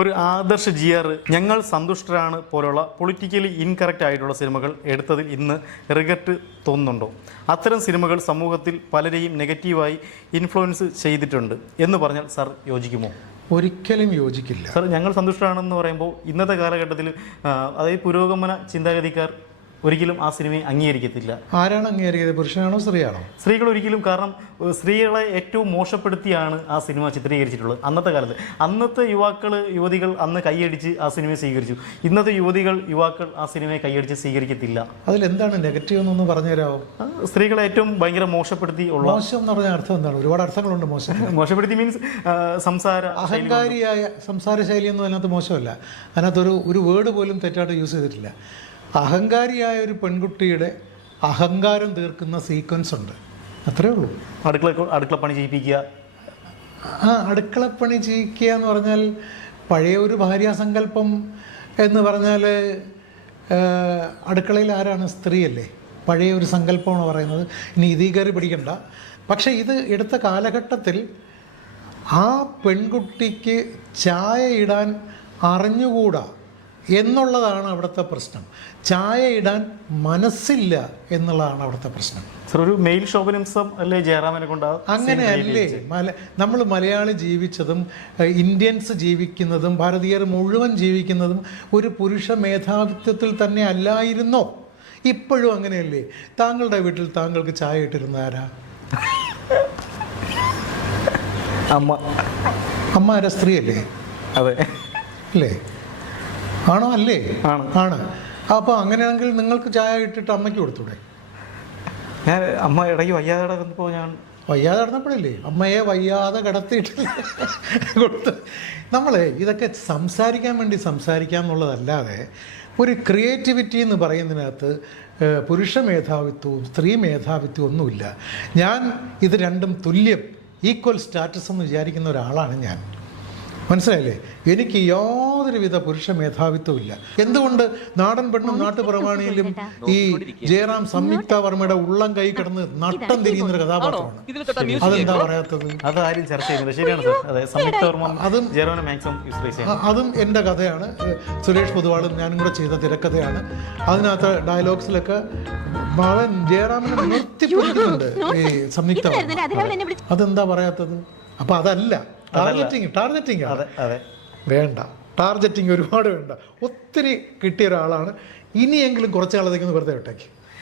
ഒരു ആദർശ് GR ഞങ്ങൾ സന്തുഷ്ടരാണ് പോലുള്ള പൊളിറ്റിക്കലി ഇൻകറക്റ്റ് ആയിട്ടുള്ള സിനിമകൾ എടുത്തതിൽ ഇന്ന് റിഗ്രറ്റ് തോന്നുന്നുണ്ടോ? അത്തരം സിനിമകൾ സമൂഹത്തിൽ പലരെയും നെഗറ്റീവായി ഇൻഫ്ലുവൻസ് ചെയ്തിട്ടുണ്ട് എന്ന് പറഞ്ഞാൽ സാർ യോജിക്കുമോ? ഒരിക്കലും യോജിക്കില്ല സാർ. ഞങ്ങൾ സന്തുഷ്ടരാണെന്ന് പറയുമ്പോൾ ഇന്നത്തെ കാലഘട്ടത്തിൽ അതായത് പുരോഗമന ചിന്താഗതിക്കാർ ഒരിക്കലും ആ സിനിമയെ അംഗീകരിക്കത്തില്ല. ആരാണ് അംഗീകരിക്കുന്നത്? പുരുഷനാണോ സ്ത്രീയാണോ? സ്ത്രീകൾ ഒരിക്കലും. കാരണം സ്ത്രീകളെ ഏറ്റവും മോശപ്പെടുത്തിയാണ് ആ സിനിമ ചിത്രീകരിച്ചിട്ടുള്ളത് അന്നത്തെ കാലത്ത്. അന്നത്തെ യുവതികൾ അന്ന് കൈയടിച്ച് ആ സിനിമയെ സ്വീകരിച്ചു. ഇന്നത്തെ യുവാക്കൾ ആ സിനിമയെ കൈയടിച്ച് സ്വീകരിക്കത്തില്ല. അതിലെന്താണ് നെഗറ്റീവ് എന്നൊന്ന് പറഞ്ഞു തരാമോ? സ്ത്രീകളെ ഏറ്റവും ഭയങ്കര മോശപ്പെടുത്തി ഉള്ള. മോശം എന്ന് പറഞ്ഞ അർത്ഥം എന്താണ്? ഒരുപാട് അർത്ഥങ്ങളുണ്ട് മോശം. മോശപ്പെടുത്തി മീൻസ് അഹങ്കാരിയായ സംസാര ശൈലിയൊന്നും അതിനകത്ത് മോശമല്ല. അതിനകത്തൊരു വേർഡ് പോലും തെറ്റായിട്ട് യൂസ് ചെയ്തിട്ടില്ല. അഹങ്കാരിയായ ഒരു പെൺകുട്ടിയുടെ അഹങ്കാരം തീർക്കുന്ന സീക്വൻസ് ഉണ്ട്, അത്രേ ഉള്ളൂ. അടുക്കളപ്പണി ചെയ്യിപ്പിക്കുക. അടുക്കളപ്പണി ചെയ്യിക്കുക എന്ന് പറഞ്ഞാൽ പഴയ ഒരു ഭാര്യാസങ്കല്പം എന്ന് പറഞ്ഞാൽ അടുക്കളയിൽ ആരാണ്? സ്ത്രീയല്ലേ. പഴയ ഒരു സങ്കല്പമാണ് പറയുന്നത്. ഇനി ഇതീ കയറി പിടിക്കണ്ട. പക്ഷേ ഇത് എടുത്ത കാലഘട്ടത്തിൽ ആ പെൺകുട്ടിക്ക് ചായ ഇടാൻ അറിഞ്ഞുകൂടാ എന്നുള്ളതാണ് അവിടുത്തെ പ്രശ്നം. ചായ ഇടാൻ മനസ്സില്ല എന്നുള്ളതാണ് അവിടുത്തെ പ്രശ്നം. ഒരു മെയിൽ ഷോവിനിസം അല്ലേ ജയറാമിനെ കൊണ്ട്? അങ്ങനെയല്ലേ നമ്മൾ മലയാളി ജീവിച്ചതും ഇന്ത്യൻസ് ജീവിക്കുന്നതും ഭാരതീയർ മുഴുവൻ ജീവിക്കുന്നതും ഒരു പുരുഷ മേധാവിത്വത്തിൽ തന്നെ അല്ലായിരുന്നോ? ഇപ്പോഴും അങ്ങനെയല്ലേ? താങ്കളുടെ വീട്ടിൽ താങ്കൾക്ക് ചായ ഇട്ടിരുന്ന ആരാ? അമ്മ ആരാ? സ്ത്രീയല്ലേ? അതെ അല്ലേ? ആണോ? അല്ലേ? ആണ്. അപ്പോൾ അങ്ങനെയാണെങ്കിൽ നിങ്ങൾക്ക് ചായ ഇട്ടിട്ട് അമ്മയ്ക്ക് കൊടുത്തൂടെ? അമ്മ ഇടയ്ക്ക് വയ്യാതെ കിടന്നപ്പോൾ വയ്യാതെ കിടന്നപ്പോഴല്ലേ അമ്മയെ വയ്യാതെ കിടത്തിയിട്ട് കൊടുത്ത്. ഇതൊക്കെ സംസാരിക്കാൻ വേണ്ടി സംസാരിക്കാം എന്നുള്ളതല്ലാതെ ഒരു ക്രിയേറ്റിവിറ്റി എന്ന് പറയുന്നതിനകത്ത് പുരുഷ മേധാവിത്വവും സ്ത്രീ മേധാവിത്വവും ഒന്നുമില്ല. ഞാൻ ഇത് രണ്ടും തുല്യം, ഈക്വൽ സ്റ്റാറ്റസ് എന്ന് വിചാരിക്കുന്ന ഒരാളാണ് ഞാൻ. മനസ്സിലായില്ലേ? എനിക്ക് യാതൊരുവിധ പുരുഷ മേധാവിത്വവും ഇല്ല. എന്തുകൊണ്ട്? നാടൻ പെണ്ണും നാട്ടുപ്രമാണിയിലും ഈ ജയറാം സംയുക്ത വർമ്മയുടെ ഉള്ളം കൈ കിടന്ന് നട്ടം തിരിയുന്നൊരു കഥാപാത്രമാണ്. അതെന്താ പറയാത്തത്? അതാരും ചർച്ച ചെയ്യുന്നില്ല. ശരിയാണ് സാർ. അതും എൻ്റെ കഥയാണ്. സുരേഷ് പൊതുവാളും ഞാനും കൂടെ ചെയ്ത തിരക്കഥയാണ്. അതിനകത്ത് ഡയലോഗ്സിലൊക്കെ മകൻ ജയറാമിനെ നിർത്തിപ്പിടിക്കുന്നുണ്ട് ഈ സംയുക്ത വർമ്മ. അതെന്താ പറയാത്തത്? അപ്പം അതല്ല ടാർഗറ്റിംഗ് വേണ്ട. ടാർഗറ്റിംഗ് ഒരുപാട് വേണ്ട. ഒത്തിരി കിട്ടിയ ഒരാളാണ്. ഇനിയെങ്കിലും കുറച്ച് കാലത്തേക്ക് വെറുതെ വിട്ടേക്ക്.